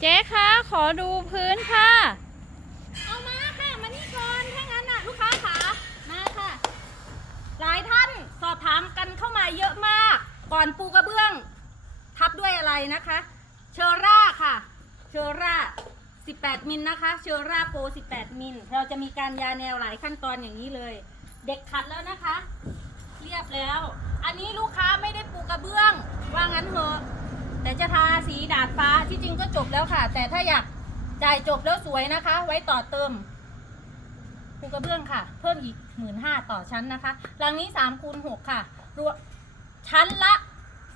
เจ๊คะขอดูพื้นค่ะ เอามาค่ะ มานี่ก่อนถ้างั้นน่ะลูกค้าขามาค่ะ หลายท่านสอบถามกันเข้ามาเยอะมาก ก่อนปูกระเบื้อง ทับด้วยอะไรนะคะ เชอร่าค่ะ เชอร่า 18 มิลนะคะ เชอร่าโปร18 มิล เราจะมีการยาแนวหลายขั้นตอนอย่างนี้เลย เด็กขัดแล้วนะคะ เรียบแล้ว อันนี้ลูกค้าไม่ได้ปูกระเบื้อง จะทาสีดาดฟ้าที่จริงก็จบแล้วค่ะ แต่ถ้าอยากจ่ายจบแล้วสวยนะคะ ไว้ต่อเติมปูกระเบื้องค่ะ เพิ่มอีกหมื่นห้าต่อชั้นนะคะหลังนี้3คูณ6ค่ะรวมชั้นละ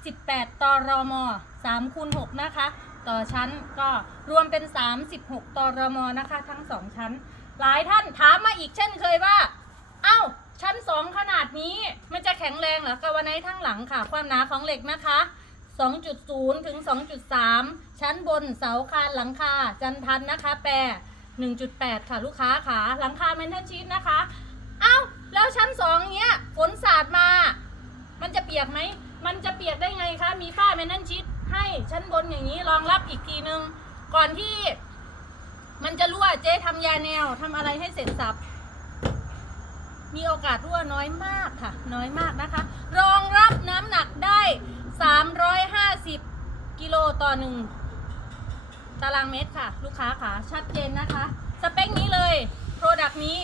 18ตรม3คูณ6นะคะ ต่อชั้นก็รวมเป็น36ตรมนะคะ ทั้ง2ชั้น หลายท่านถามมาอีกเช่นเคยว่า เอ้าชั้น2ขนาดนี้มันจะแข็งแรงเหรอกาวไนท์ทั้งหลังค่ะ ความหนาของเหล็กนะคะ 2.0 ถึง 2.3 ชั้นบนเสาคานหลังคา จันทันนะคะแปร1.8 ค่ะลูกค้าขาหลังคาเมนเทนชีสนะคะเอ้าแล้วชั้น 2 เนี้ยฝนสาดมา มันจะเปียกไหม มันจะเปียกได้ไงคะ มีฝ้าเมนเทนชีสให้ชั้นบนอย่างนี้รองรับอีกทีนึง ก่อนที่ มันจะรั่วเจ๊ทำยาแนวทำอะไรให้เสร็จสับมีโอกาสรั่วน้อยมากค่ะ น้อยมากนะคะ รองรับน้ำหนักได้ ต่อหนึ่งตารางเมตรค่ะ ลูกค้าค่ะ ชัดเจนนะคะ สเปคนี้เลยโปรดักต์นี้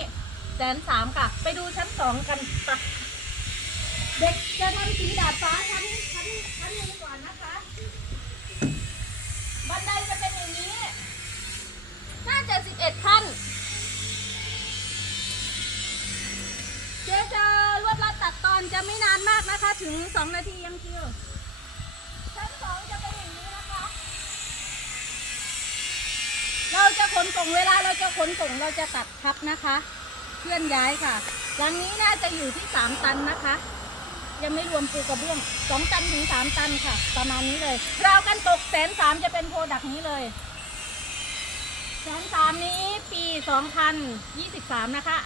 แสนสามค่ะ ไปดูชั้นสองกันปะเด็กจะทำสีดาดฟ้าชั้นชั้นชั้นหนึงก่อนนะคะ บันไดจะเป็นอย่างนี้ น่าจะ11ขั้นเจ๊จะรวดรัดตัดตอนจะไม่นานมากนะคะ ถึง2นาทียังคิวชั้นสองจะเป็นอย่างนี้นะคะ เราจะ ขนส่งเวลาเราจะขนส่งเราจะตัดทับนะคะ เคลื่อนย้ายค่ะหลังนี้น่าจะอยู่ที่3ตันนะคะ ยังไม่รวมปูกระเบื้อง2ตันถึง3ตันค่ะ ประมาณนี้เลยราวกันตกแสนสามจะเป็นโปรดักต์นี้เลยแสนสามนี้ปี2023นะคะ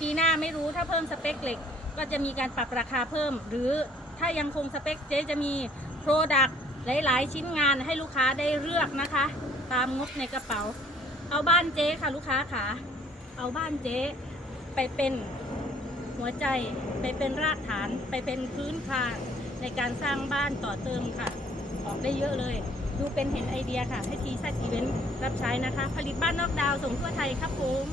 ปีหน้าไม่รู้ถ้าเพิ่มสเปคเหล็ก ก็จะมีการปรับราคาเพิ่ม หรือถ้ายังคงสเปคเจ๊จะมีโปรดักต์หลาย ๆ ชิ้นงานให้ลูกค้าได้เลือกนะคะ ตามงบในกระเป๋า เอาบ้านเจ๊ค่ะลูกค้าค่ะเอาบ้านเจ๊ไปเป็นหัวใจไปเป็นรากฐานไปเป็นพื้นคานในการสร้างบ้านต่อเติมค่ะ ออกได้เยอะเลย ดูเป็นเห็นไอเดียค่ะ ให้ทีซัดอีเวนต์รับใช้นะคะ ผลิตบ้านนอกดาวส่งทั่วไทยครับผม